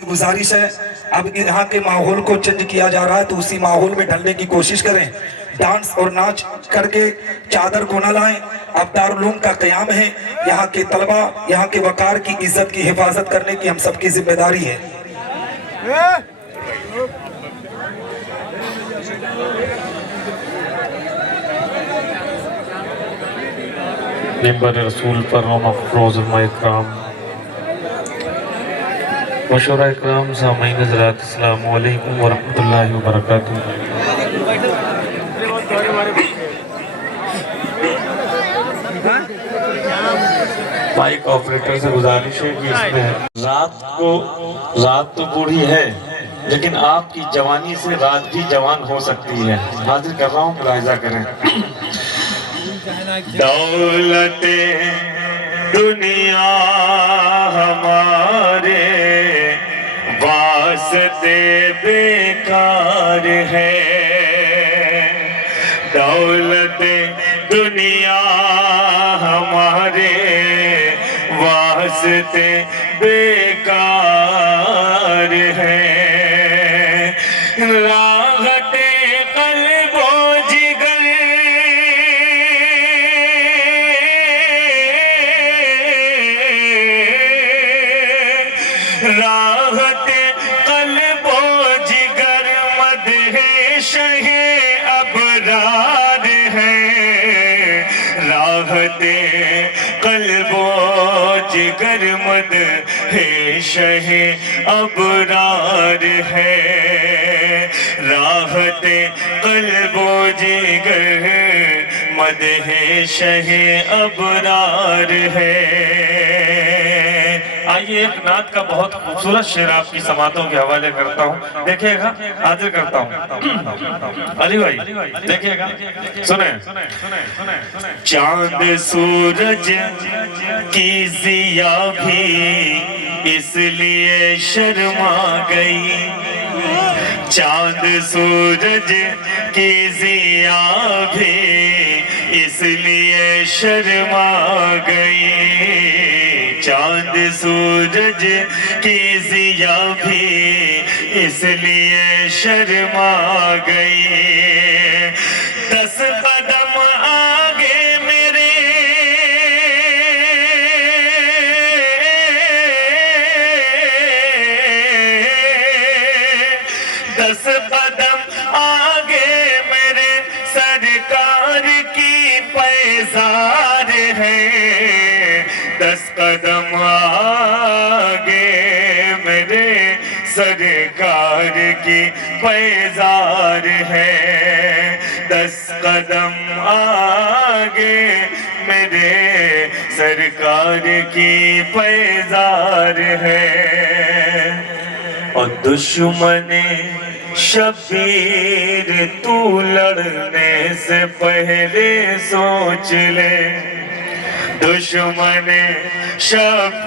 गुजारिश है, अब यहाँ के माहौल को चेंज किया जा रहा है तो उसी माहौल में ढलने की कोशिश करें। डांस और नाच करके चादर को न लाएं। अब दारुल का क़याम है, यहाँ के तलबा, यहाँ के वकार की इज्जत की हिफाजत करने की हम सबकी जिम्मेदारी है। मिंबर रसूल पर इकराम मशूरा इकराम सामईन हज़रात अस्सलाम वालेकुम व रहमतुल्लाहि व बरकातुहू। माइक ऑपरेटर से गुजारिश है कि इसमें रात तो बूढ़ी है लेकिन आपकी जवानी से रात भी जवान हो सकती है। हाजिर कर रहा हूँ, मुलाहिजा करें। दौलते दुनिया हमारे वास्ते बेकार है, दौलते दुनिया हमारे वास्ते बेकार है। राहते क़ल्बो जिगर राहते क़ल्बो जिगर मदहे शहे अबरार है, राहते क़ल्बो जिगर मदहे शहे अबरार है, राहते क़ल्बो जिगर मदहे शहे अबरार है। आइए एक नात का बहुत खूबसूरत शेर आपकी समातों के हवाले करता हूँ, देखिएगा, हाजिर करता हूँ। अली भाई देखिएगा, सुने। चांद सूरज की जिया भी इसलिए शर्मा गई, चांद सूरज की जिया भी इसलिए शर्मा गई, चांद सूरज की जिया भी इसलिए शर्मा गई। 10 कदम आगे मेरे 10 कदम आगे मेरे सरकार की पैजार है, 10 कदम आगे मेरे सरकार की पैजार है, 10 कदम आगे मेरे सरकार की पैजार है। और दुश्मने शबीर तू लड़ने से पहले सोच ले, दुश्मने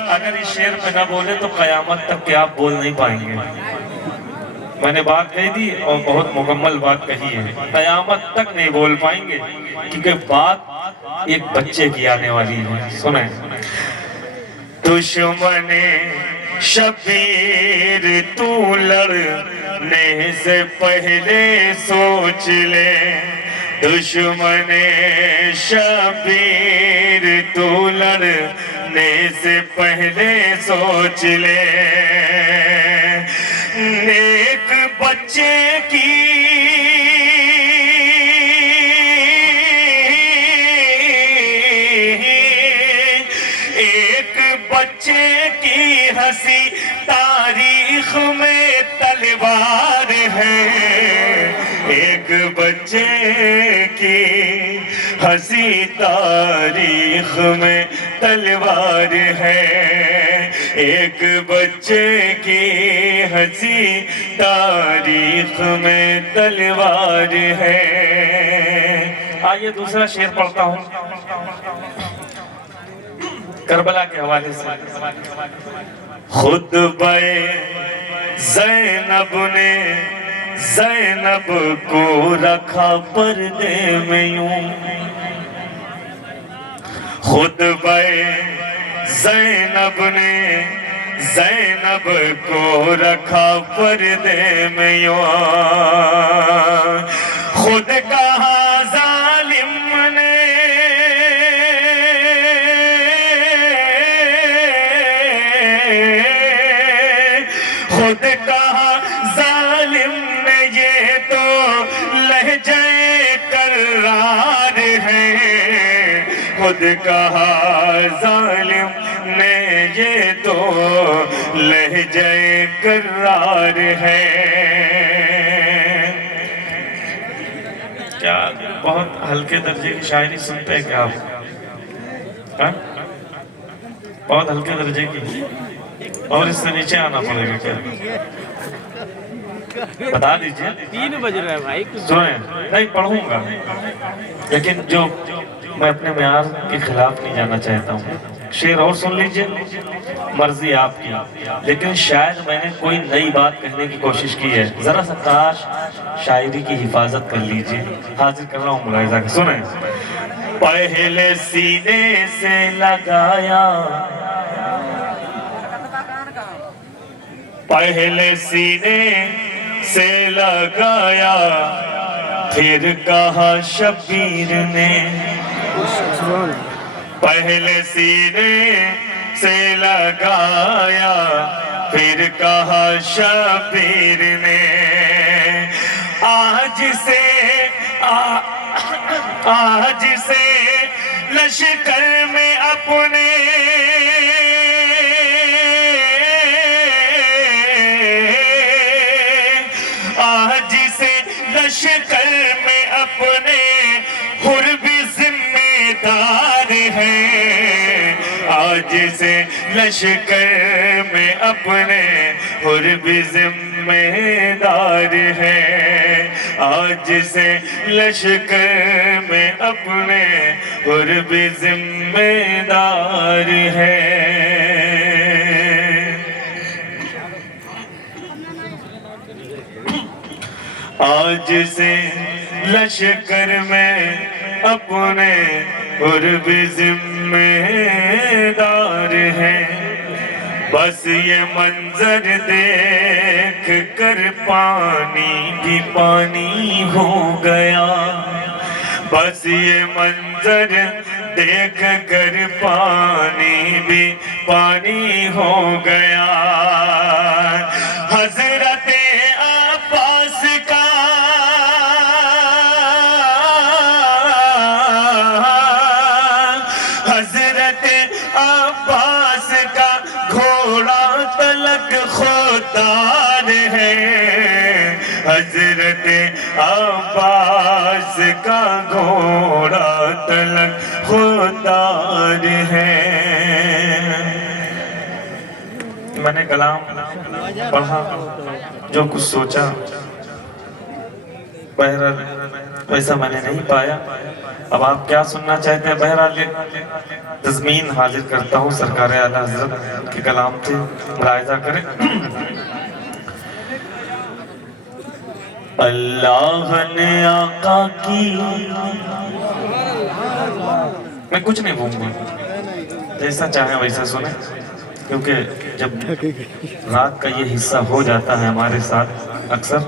अगर इस शेर पे ना बोले तो कयामत तक क्या आप बोल नहीं पाएंगे। मैंने बात कही थी और बहुत मुकम्मल बात कही है, कयामत तक नहीं बोल पाएंगे क्योंकि बात एक बच्चे की आने वाली है। सुने। दुश्मने शबीर तू लड़ने से पहले सोच ले, दुश्मने शबीर तू लड़ने से पहले सोच ले। नेक बच्चे की एक बच्चे की हंसी तारीख में तलवार है, एक बच्चे की हंसी तारीख में तलवार है, एक बच्चे की हंसी तारीख में तलवार है। आइए दूसरा शेर पढ़ता हूँ करबला के हवाले से। खुद बे ज़ैनब ने ज़ैनब को रखा पर्दे में यूं, खुद बे ज़ैनब ने ज़ैनब को रखा पर्दे में यूं, खुद कहा जालिम ने खुद कहा जालिम ने ये तो लहजे करार है, खुद कहा जालिम ने ये तो लहजे करार है। क्या बहुत हल्के दर्जे की शायरी सुनते हैं क्या आप? हा? बहुत हल्के दर्जे की, और इससे नीचे आना पड़ेगा क्या? बता दीजिए। 3 बज रहा है भाई। सुने, नहीं पढ़ूंगा, लेकिन जो मैं अपने म्यार के खिलाफ नहीं जाना चाहता हूँ। शेर और सुन लीजिए, मर्जी आपकी, लेकिन शायद मैंने कोई नई बात कहने की कोशिश की है। जरा सा काश शायरी की हिफाजत कर लीजिए। हाजिर कर रहा हूँ मुलाहिजा के, सुने। पहले सीने से लगाया, पहले सीने से लगाया, फिर कहा शबीर ने, पहले सीने से लगाया, फिर कहा शबीर ने, आज से लश्कर में अपने आज से लश्कर में अपने हुर भी जिम्मेदार हैं, आज से लश्कर में अपने हुर भी जिम्मेदार हैं, आज से लश्कर में अपने हुर भी जिम्मेदार हैं। आज से लश्कर में अपने और भी जिम्मेदार हैं, बस ये मंजर देख कर पानी भी पानी हो गया, बस ये मंजर देख कर पानी भी पानी हो गया। हजरत अब्बास का हजरत अब्बास का घोड़ा तलक खुदार है, हजरत अब्बास का घोड़ा तलक खुदार है। मैंने कलाम पढ़ा, जो कुछ सोचा, बहरहाल वैसा मैंने नहीं पाया। अब आप क्या सुनना चाहते हैं? बहरहाल तज़मीन हाजिर करता हूँ, सरकार आला हज़रत के कलाम थे, मुलाहिज़ा करें। अल्लाह ने आका की, मैं कुछ नहीं बोलूंगा, जैसा चाहे वैसा सुने, क्योंकि जब रात का ये हिस्सा हो जाता है हमारे साथ अक्सर,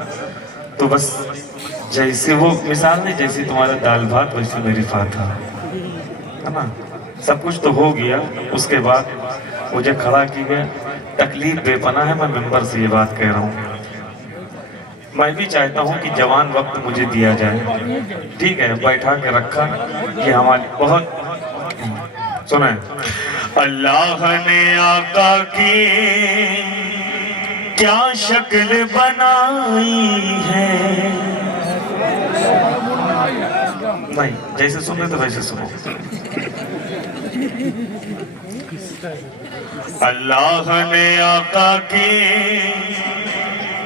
तो बस जैसे वो मिसाल नहीं, जैसे तुम्हारा दाल भात वैसे मेरी फाता है ना, सब कुछ तो हो गया। उसके बाद मुझे खड़ा की गया, तकलीफ बेपनाह है, मैं मिंबर से ये बात कह रहा हूँ। मैं भी चाहता हूँ कि जवान वक्त मुझे दिया जाए, ठीक है, बैठा के रखा, ये हमारी बहुत सुने। अल्लाह ने आका की क्या शक्ल बनाई है, नहीं जैसे सुन रहे तो वैसे सुनो। अल्लाह ने आका की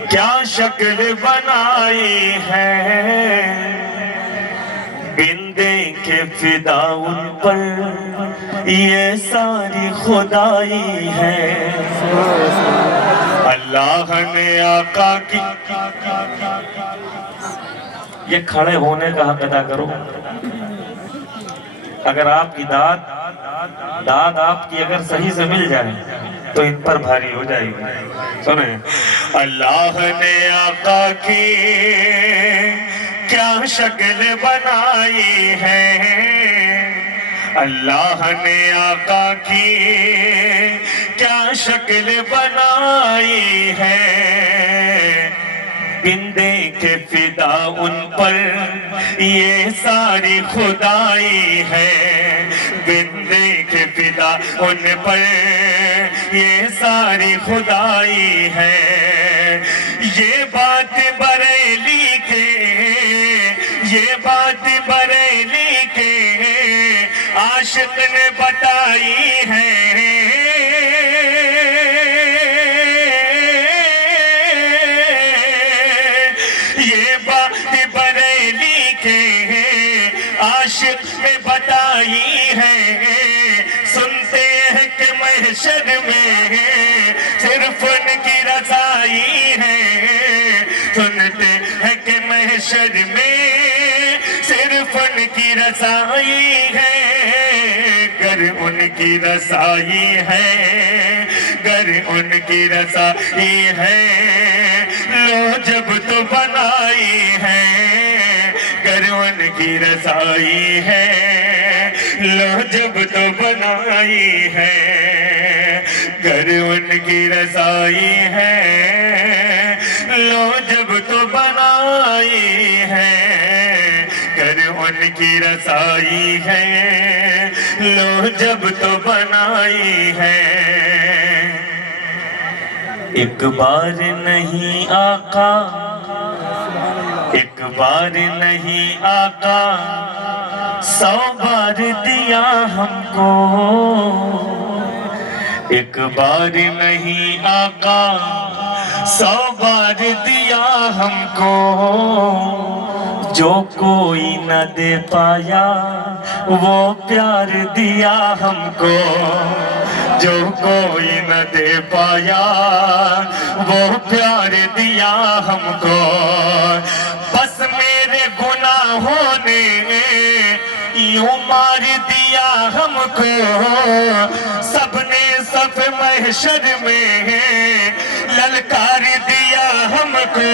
क्या शक्ल बनाई है, बिंदे के फिदा उन पर ये सारी खुदाई है। अल्लाह ने आका की, ये खड़े होने का हक अदा करो। अगर आपकी दाद आपकी अगर सही से मिल जाए तो इन पर भारी हो जाएगी। सुने, अल्लाह ने आका की क्या शक्ल बनाई है, अल्लाह ने आका की क्या शक्ल बनाई है, बिंदे के फिदा उन पर ये सारी खुदाई है, बिंदे के फिदा उन पर ये सारी खुदाई है। ये बात बरेली के, ये बात बरेली के आशिक ने बताई है, ये बात बरेली के आशिक ने बताई है। सुनते हैं कि महशर में सिर्फ उनकी रज़ाई है, सुनते हैं कि महशर में सिर्फ उनकी रज़ाई है। गर उनकी रज़ाई है, गर उनकी रज़ाई है, लो जब तो बनाई है, गर उनकी रज़ाई है, लो जब तो बनाई है, गर उनकी रज़ाई है, लो जब तो बनाई है, गर उनकी रज़ाई है, लो जब तो बनाई है। एक बार नहीं आका, एक बार नहीं आका, 100 बार दिया हमको, एक बार नहीं आका, 100 बार दिया हमको, जो कोई न दे पाया वो प्यार दिया हमको, जो कोई न दे पाया वो प्यार दिया हमको। बस मेरे गुनाहों ने यूं मार दिया हमको, सबने सब महशर में ललकार दिया हमको,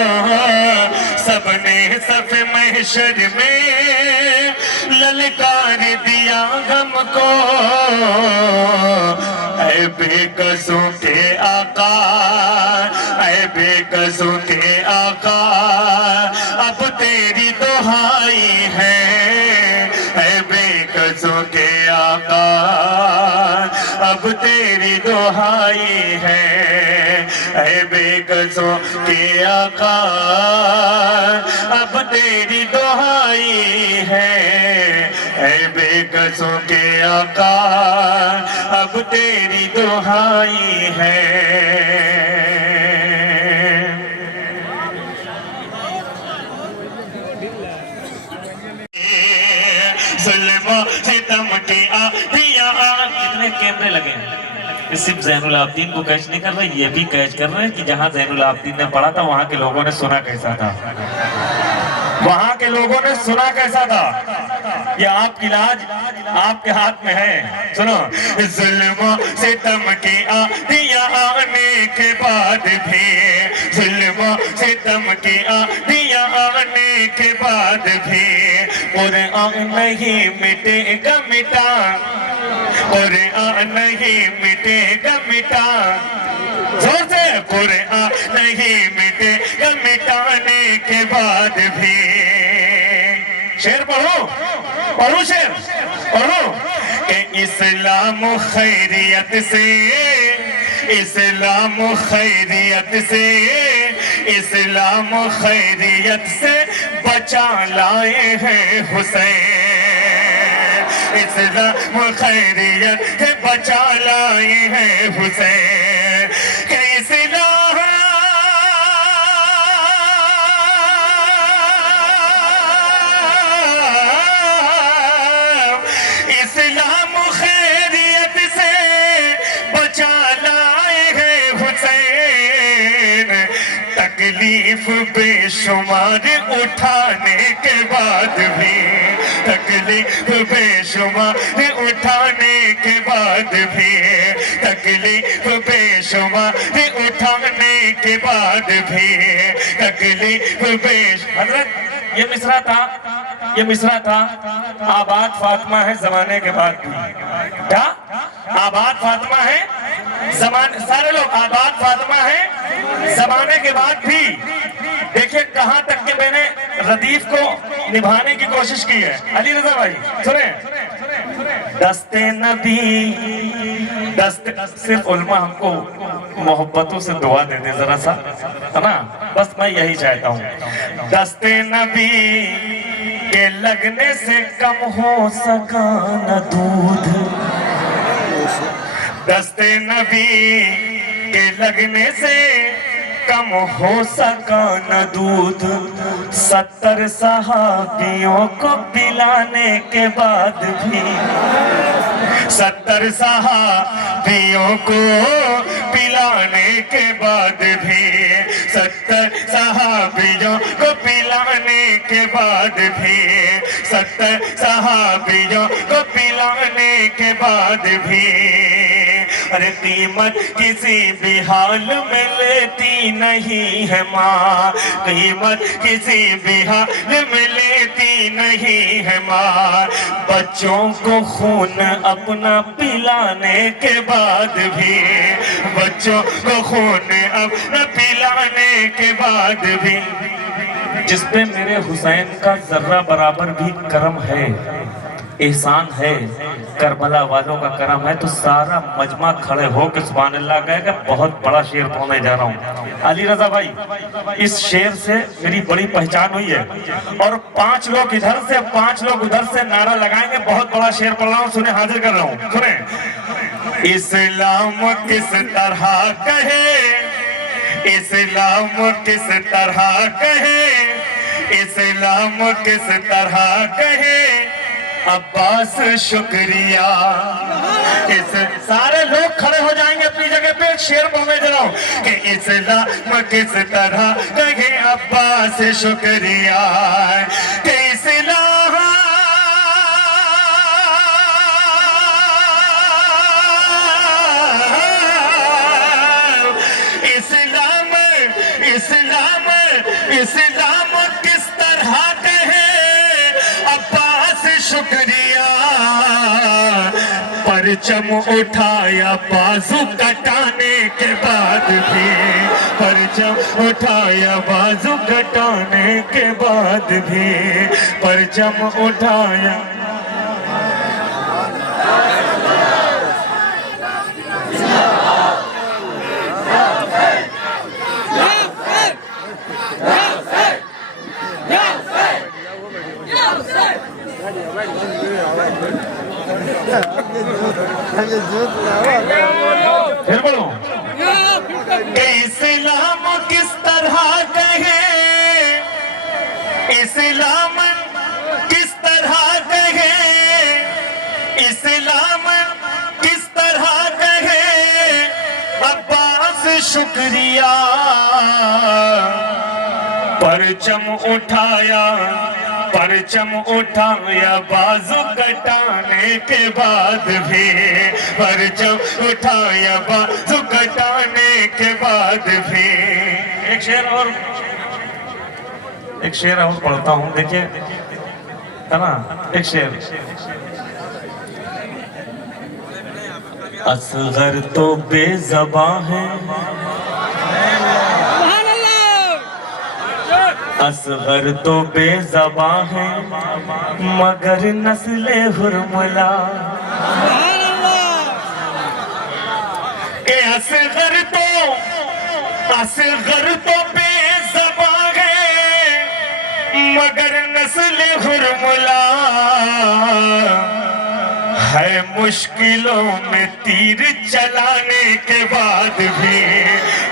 सबने सब महशर में ललकार दिया हमको। ऐ बेकसों के आका, ऐ बेकसों के आका, अब तेरी दुहाई है, ऐ बेकसों के आका, अब तेरी दुहाई है, ऐ बेकसों के आका, अब तेरी दुहाई है, ऐ बेकसों के आका, अब तेरी दुहाई है। जुल्म सितम के आधिया, कितने कैमरे लगे हैं, सिर्फ ज़ैनुल आबिदीन को कैच नहीं कर रहे, ये भी कैच कर रहे हैं कि जहां ज़ैनुल आबिदीन ने पढ़ा था वहां के लोगों ने सुना कैसा था, वहां के लोगों ने सुना कैसा था। ये आपकी लाज आपके हाथ में है। सुनो, जुल्म सितम की आधिया आने के बाद भी, जुल्म सितम की आधिया आने के बाद भी, कुरान नहीं मिटेगा मिटा, कुरान नहीं मिटेगा मिटा, जोर से, कुरान नहीं मिटेगा मिटाने के बाद भी। शेर पढ़ो, पढ़ो शेर, पढ़ो कि इस्लाम खैरियत से, इस्लाम खैरियत से, इस्लाम खैरियत से बचा लाए हैं हुसैन, इस्लाम खैरियत से बचा लाए हैं हुसैन, कि इस्लाम इस्लाम खैरियत से बचा लाए हैं हुसैन। तकलीफ बेशुमार उठाने के बाद भी, तकलीफ बेशुमार उठाने के बाद भी, तकलीफ बेशुमार उठाने के बाद भी, तकलीफ हजरत ये मिसरा था आबाद फातिमा है जमाने के बाद भी। क्या आबाद फातिमा है सारे लोग आबाद फातिमा है जमाने के बाद भी। देखिए कहां तक के मैंने रदीफ को निभाने की कोशिश की है। अली रजा भाई सुने, दस्ते नबी सिर्फ उल्मा हमको मोहब्बतों से दुआ दे दे जरा सा, है ना, बस मैं यही चाहता हूँ। दस्ते नबी के लगने से कम हो सका न दूध, दस्ते नबी के लगने से कम हो सका न दूध। 70 सहाबियों को पिलाने के बाद भी, 70 सहाबियों को पिलाने के बाद भी, 70 सहाबियों को पिलाने के बाद भी, 70 सहाबियों को पिलाने के बाद भी, अरे कीमत किसी भी हाल में लेती नहीं है माँ, कीमत किसी भी हाल में लेती नहीं है माँ। बच्चों को खून अपना पिलाने के बाद भी, बच्चों को खून अपना पिलाने के बाद भी, जिस पे मेरे हुसैन का जर्रा बराबर भी करम है, एहसान है, करबला वालों का करम है, तो सारा मजमा खड़े हो के सुभान अल्लाह कहेगा। बहुत बड़ा शेर बोलने जा रहा हूँ अली रजा भाई, इस शेर से मेरी बड़ी पहचान हुई है और 5 लोग इधर से 5 लोग उधर से नारा लगाएंगे। बहुत बड़ा शेर पढ़ रहा हूँ, सुने, हाजिर कर रहा हूँ, सुने। इस्लाम किस तरह कहे, इस्लाम किस तरह कहे, इस्लाम किस तरह कहे, अब्बास शुक्रिया। इस सारे लोग खड़े हो जाएंगे अपनी जगह पे, एक शेर बोलने जा रहा हूं कि इस्लाम किस तरह कहे अब्बास शुक्रिया, कि इस्लाम इस्लाम इस्लाम इस्लाम किस तरह कहे अब्बास शुक्रिया, परचम उठाया बाजू कटाने के बाद भी, परचम उठाया बाजू कटाने के बाद भी, परचम उठाया। फिर बोलो, इस्लाम किस तरह कहे, इस्लाम किस तरह कहे, इस्लाम किस तरह कहे अब्बास शुक्रिया, परचम उठाया, परचम उठाया बाजू कटाने के बाद भी, परचम उठाया बाजू कटाने के बाद भी। एक शेर और पढ़ता हूँ, देखिए, है ना, एक शेर। असगर तो बेज़बां है, असगर तो बेज़बां है, मगर नस्ले हुर्मला, के असगर तो बेज़बां है, मगर नस्ले हुर्मला, है मुश्किलों में तीर चलाने के बाद भी,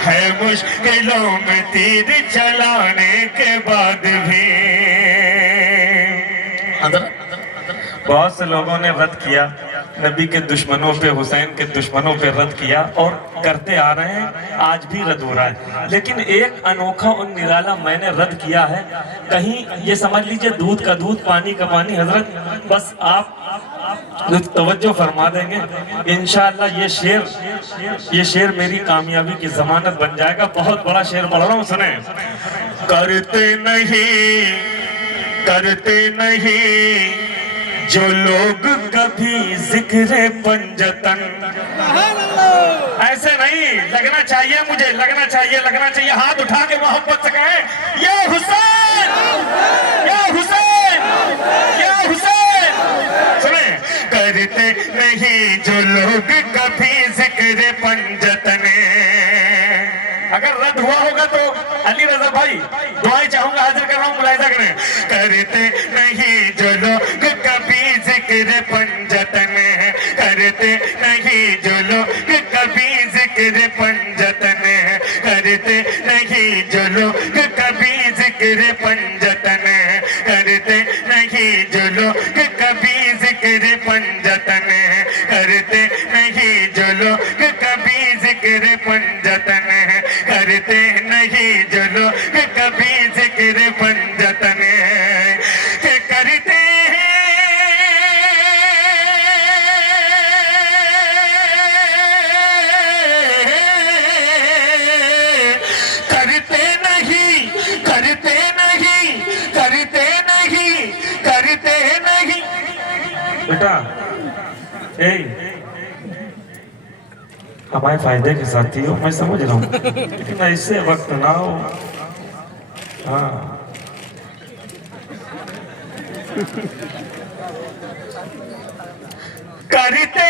है मुश्किलों में तीर चलाने के बाद भी। बहुत से लोगों ने रद्द किया नबी के दुश्मनों पे, हुसैन के दुश्मनों पे रद्द किया और करते आ रहे हैं, आज भी रद्द हो रहा है। लेकिन एक अनोखा और निराला मैंने रद्द किया है। कहीं ये समझ लीजिए दूध का दूध पानी का पानी। हजरत बस आप तवज्जो फरमा देंगे, इंशाअल्लाह ये शेर मेरी कामयाबी की जमानत बन जाएगा। बहुत बड़ा शेर पढ़ रहा हूँ, सुने। करते नहीं जो लोग कभी जिक्र पंजतन। ऐसे नहीं लगना चाहिए, मुझे लगना चाहिए। हाथ उठा के मोहब्बत से कहें, या हुसैन, या हुसैन, या हुसैन। सुने, करते नहीं जो लोग कभी जिक्र पंजतन। अगर रद्द हुआ होगा तो अली रजा भाई दुआएं चाहूंगा, हाजिर कर रहा हूँ, मुलाहिजा करें। करते नहीं जो लोग कभी जिक्र पंजतन, करते नहीं जो लोग कभी जिक्र पंजतन, करते नहीं जो लोग कभी जिक्र पंजतन, करते नहीं जो लोग कभी जिक्र पंजतन, करते नहीं जो लोग कभी जिक्र पंजतन, करते नहीं जो लोग कभी जिक्र पंजतन, करते नहीं बेटा। हमारे फायदे के साथी हो, मैं समझ रहा हूँ, लेकिन ऐसे वक्त ना हो। हाँ करते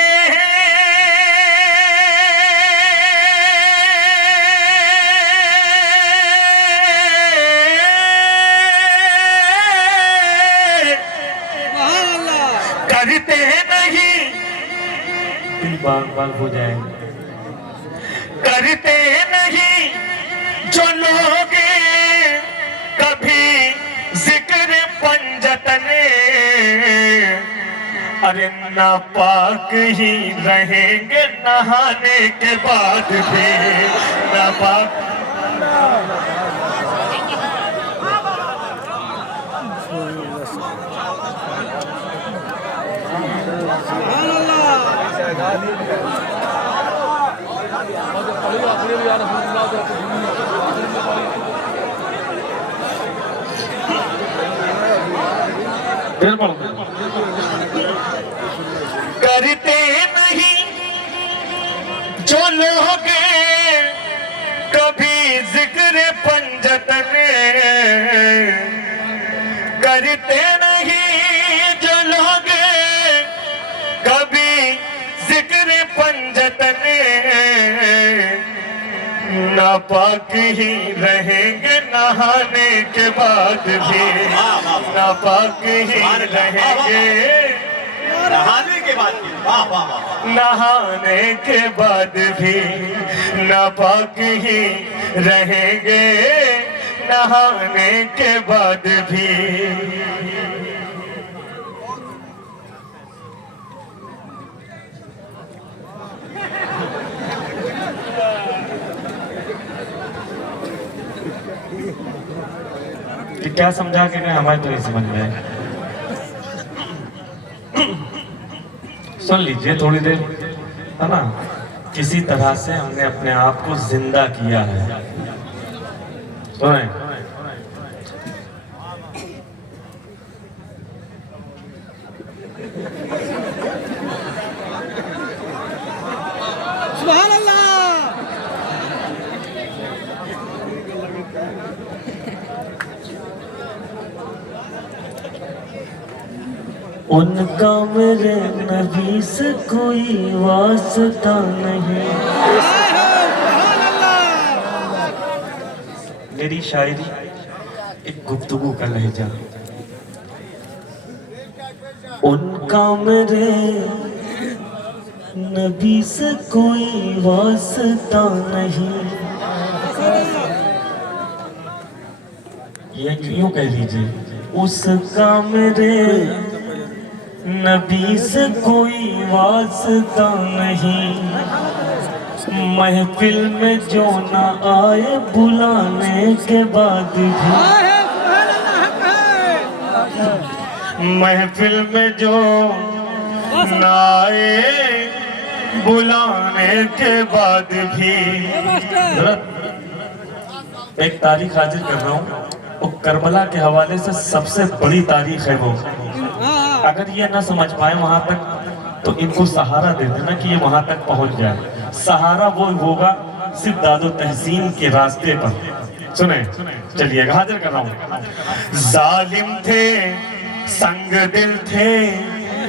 हैं नहीं, बाग बाग हो जाएंगे। करते नहीं जो लोग कभी जिक्र पंजतन, अरे नापाक ही रहेंगे नहाने के बाद भी, नापाक। करते नहीं जो लोग कभी जिक्र पंजतन, करते नहीं जो लोग कभी जिक्र पंजतन, नापाक ही रहेंगे नहाने के बाद भी, नापाक ही रहेंगे नहाने के बाद भी। वाह वाह वाह। नहाने के बाद भी नापाक ही रहेंगे, नहाने के बाद भी। क्या समझा के गए, हमारे तो नहीं समझ में आए। सुन लीजिए थोड़ी देर, है ना। किसी तरह से हमने अपने आप को जिंदा किया है। सुने, सुभान अल्लाह। उनका मेरे नबी से कोई वास्ता नहीं। मेरी शायरी एक गुफ्तगू का लहजा। उनका मेरे नबी से कोई वास्ता नहीं, ये यूं कह लीजिए। उसका मेरे नबी से कोई वास्ता नहीं, महफिल में जो न आए बुलाने के बाद भी, महफिल में जो न आए बुलाने के बाद भी। एक तारीख हाजिर कर रहा हूँ, वो करबला के हवाले से सबसे बड़ी तारीख है वो। अगर ये ना समझ पाए वहां तक तो इनको सहारा दे देना कि ये वहां तक पहुंच जाए। सहारा वो होगा सिर्फ दादो तहसीन के रास्ते पर। सुने चलिए हाजिर कर रहा हूँ। जालिम थे संग दिल थे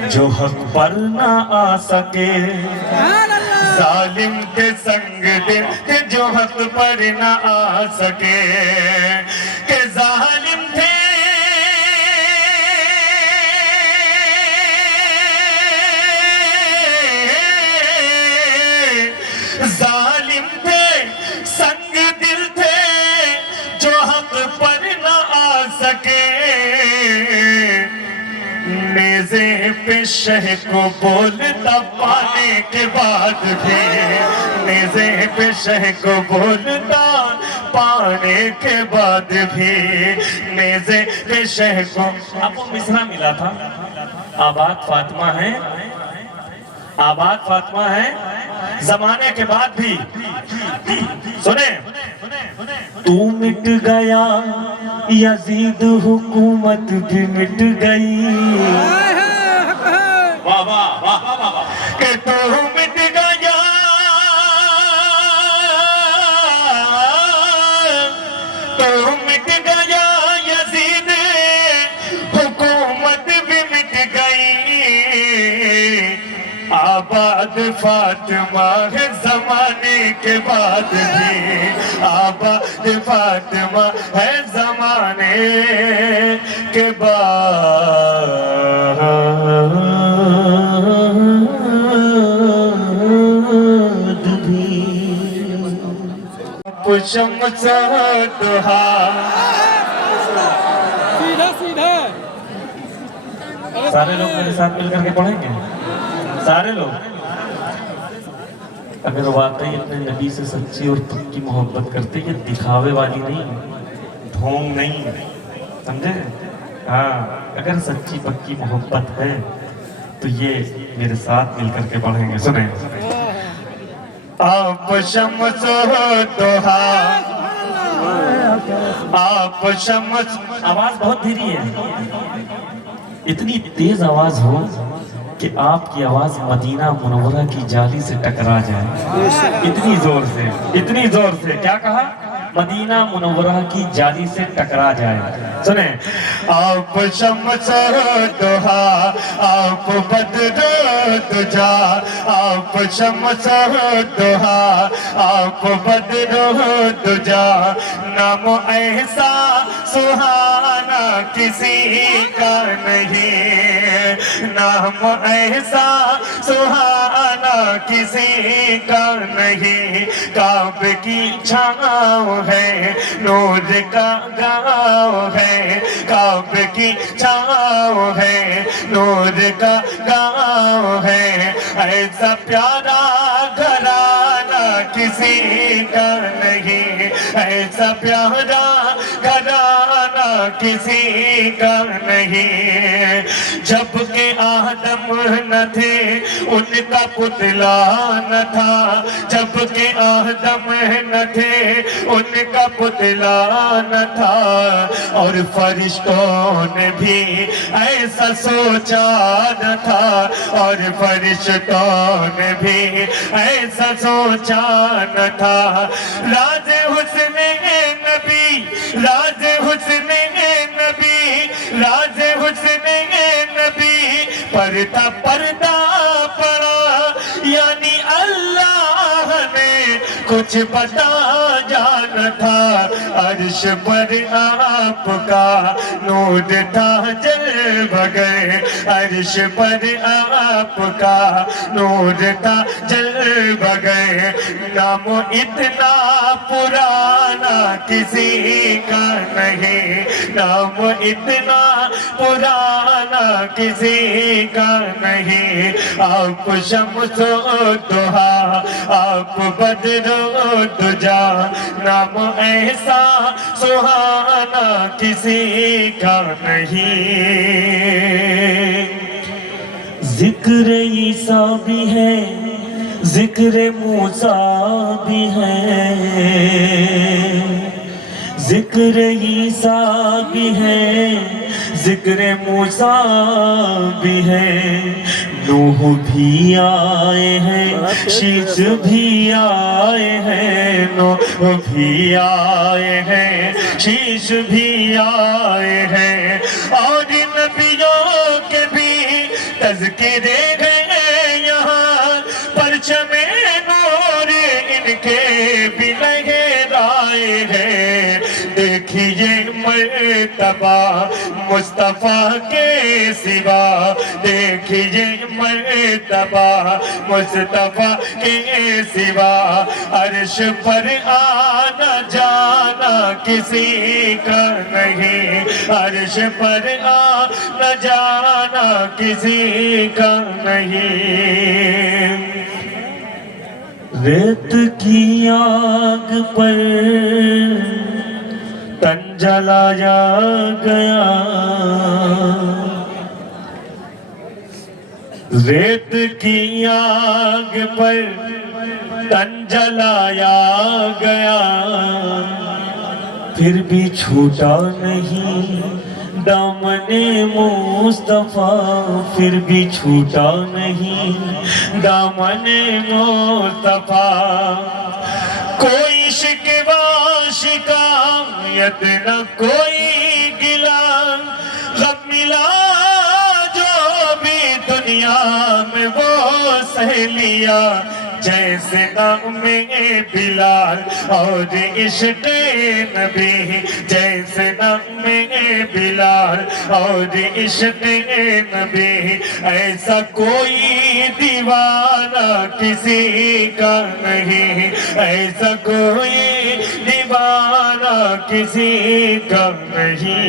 जो हक पर ना आ सके, जालिम थे संग दिल थे जो हक पर ना आ सके, के जालिम थे जालिम थे संग दिल थे जो हक पर ना आ सके, नेज़े पे शह को बोलता पाने के बाद भी, नेज़े पे शह को बोलता पाने के बाद भी, नेज़े पे शह को। आपको मिसरा मिला था, आबाद फातिमा है, आबाद फातिमा है जमाने के बाद भी। सुने, तू मिट गया यजीद हुकूमत भी मिट गई, वाह वाह वाह वाह वाह। के तू मिट गया, तू मिट गया यजीद हुकूमत भी मिट गई, आबाद फातिमा है जमाने के बाद भी, आबाद फातिमा है जमाने के बाद भी। शम्स दुहा सारे लोग मेरे साथ मिलकर के पढ़ेंगे, सारे लोग। अगर वाकई अपने नबी से सच्ची और पक्की मोहब्बत करते, ये दिखावे वाली नहीं, ढोंग नहीं, समझे? हाँ, अगर सच्ची पक्की मोहब्बत है तो ये मेरे साथ मिलकर के पढ़ेंगे। सुने, आप शम्स दुहा, आप शम्स। आवाज बहुत धीरे है, इतनी तेज आवाज हो कि आपकी आवाज मदीना मुनव्वरा की जाली से टकरा जाए। इतनी जोर से, इतनी जोर से। क्या कहा? मदीना मुनव्वरा की जाली से टकरा जाए। सुने, आप शम्स दुहा, आप बद्र दुजा, आप शम्स दुहा, आप बद्र दुजा, नाम ऐसा सुहाना किसी का नहीं, नाम ऐसा सुहाना किसी का नहीं, काबे की छाँव है, नूर का गाँव है, काबे की छाँव है, नूर का गाँव है, ऐसा प्यारा घराना किसी का नहीं, ऐसा प्यारा घराना किसी का नहीं। जब के आदम न थे उनका पुतला न था, जब के आदम न थे उनका पुतला न था, और फरिश्तों ने भी ऐसा सोचा न था, और फरिश्तों ने भी ऐसा सोचा न था। राज हुस्न नबी, राज हुस्न नबी, राज हुस्न नबी पर था पर्दा पड़ा, यानी अल्लाह ने कुछ बता जाना था। अर्श पर आपका नूर था जल बगैर, अर्श पर आपका नूर था जल बगैर, नाम इतना पुराना किसी का नहीं, नाम इतना पुराना किसी का नहीं। आप शम्सो दुहा, आप बदरो दुजा, नाम ऐसा सुहाना किसी का नहीं। जिक्र ईसा भी है, जिक्र मूसा भी है, जिक्र ईसा भी है, जिक्र मूसा भी है। नूह भी आए हैं, शीश भी आए हैं, नूह भी आए हैं, शीश भी आए हैं। और नबियों के भी तज़किरे गए यहाँ, परचमे नूर इनके भी लहराए हैं। देखिए मर्तबा मुस्तफा के सिवा, देखिए मर्तबा मुस्तफा के सिवा, अर्श पर आना जाना किसी का नहीं, अर्श पर आना जाना किसी का नहीं। रेत की आग पर तन जलाया गया, रेत की आग पर तन जलाया गया, फिर भी छूटा नहीं दामने मुस्तफा, फिर भी छूटा नहीं दामने मुस्तफा। कोई शिकवा शिकायत न कोई गिला, गम मिला जो भी दुनिया में वो सह लिया। जैसे नाम में बिलाल और इश्क़ नबी, जैसे नाम में बिलाल और इश्क़ नबी, ऐसा कोई दीवाना किसी का नहीं, ऐसा कोई दीवाना किसी का नहीं।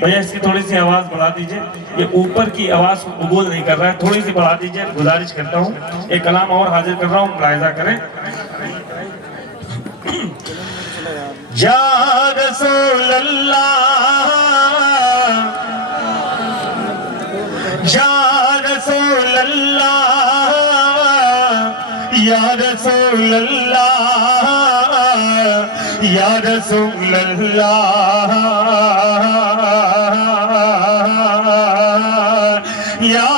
भैया इसकी थोड़ी सी आवाज बढ़ा दीजिए, ये ऊपर की आवाज को कबूल नहीं कर रहा है, थोड़ी सी बढ़ा दीजिए, गुजारिश करता हूँ। एक कलाम और हाजिर कर रहा हूँ, मुलाहिजा करें। या रसूल अल्लाह, या रसूल अल्लाह, या रसूल अल्लाह, या रसूल अल्लाह, या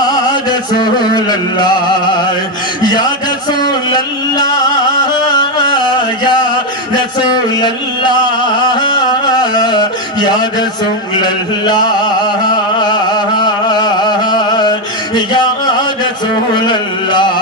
रसूल अल्लाह, या रसूल अल्लाह, या रसूल अल्लाह, या रसूल अल्लाह, या रसूल अल्लाह।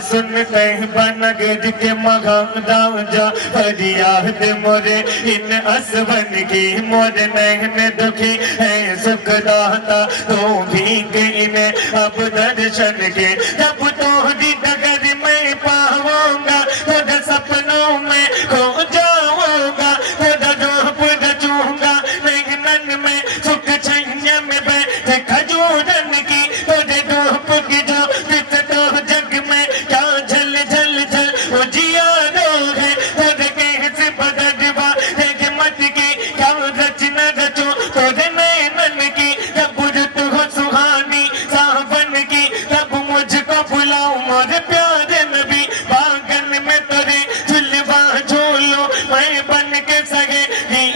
सुनते बनगज के मगादा जा फरियाद मोरे इन असबन की, मोर नैन दुखी है सुखदाता तो भीग इन्हें अब दर्शन के। जब तोहरी डगर में पाऊंगा, खुद सपनों में खो जाऊंगा, खुद रूप रचूंगा नैनन में, सुख छैया में बैठ खजूरन की, तुझे धूप की जो तो जग में क्या झल झल झल उजियारो है, तुझे कैसे बदलवा देख मत की, क्या रचना रचो तुझे नैनन की। जब रुत हो सुहानी सावन की, तब मुझको बुलाओ मोर प्यारे नबी, बागन में तुझे झुलवा झूलो मैं बन के सगे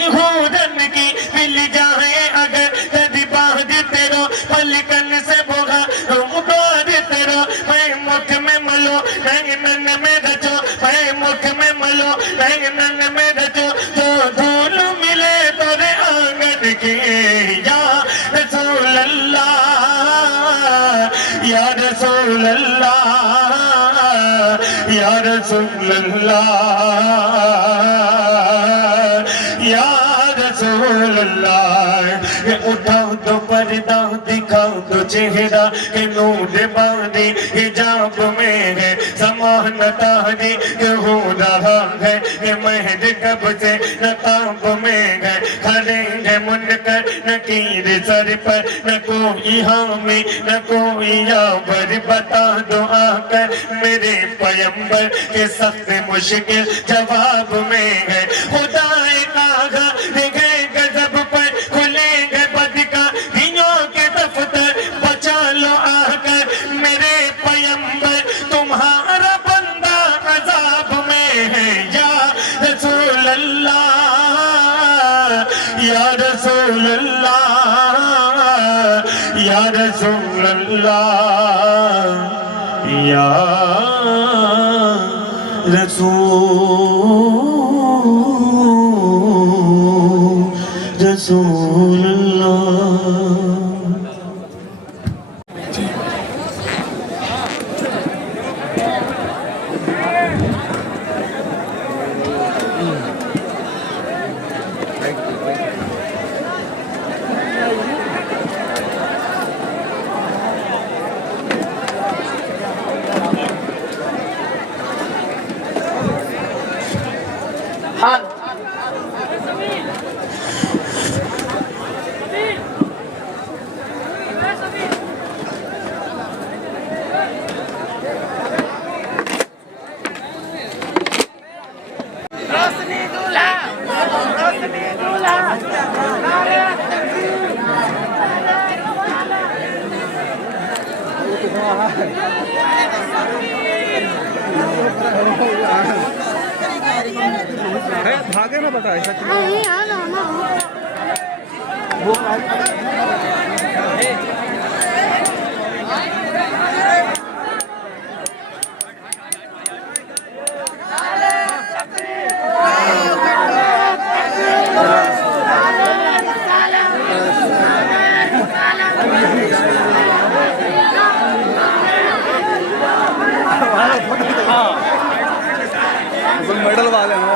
हूरन की। मिल जाए अगर तेरी बात तेरो, पलकन से बोगा उबार तेरो, मैं मुख में मलो नैनन में रचो, मैं मुख में मलो नैनन में रचो, तो धूल मिले तोरे आंगन के। या रसूल अल्लाह, या रसूल अल्लाह, या रसूल अल्लाह, या रसूल अल्लाह। उठाओ तो पर्दा दिखाओ तो चेहरा के नूर बांधे हिजाब में है समानता दी हो रहा है ये महज कब से नकाब में है खड़ेंगे मुनकर नकीर सर पर न कोई हामी न कोई यावर बता दो आकर मेरे पैगंबर के सख्त मुश्किल जवाब में है खुदाए कागा गए गजब पर खुलेंगे बदका दिनों के दफ्तर बचा लो आकर मेरे पैगंबर तुम्हारा बंदा अजाब में है या रसूल अल्लाह या रसूल अल्लाह या रसूल अल्लाह या रसूल अल्लाह। भागे ना बता ऐसा मेडल वाले हैं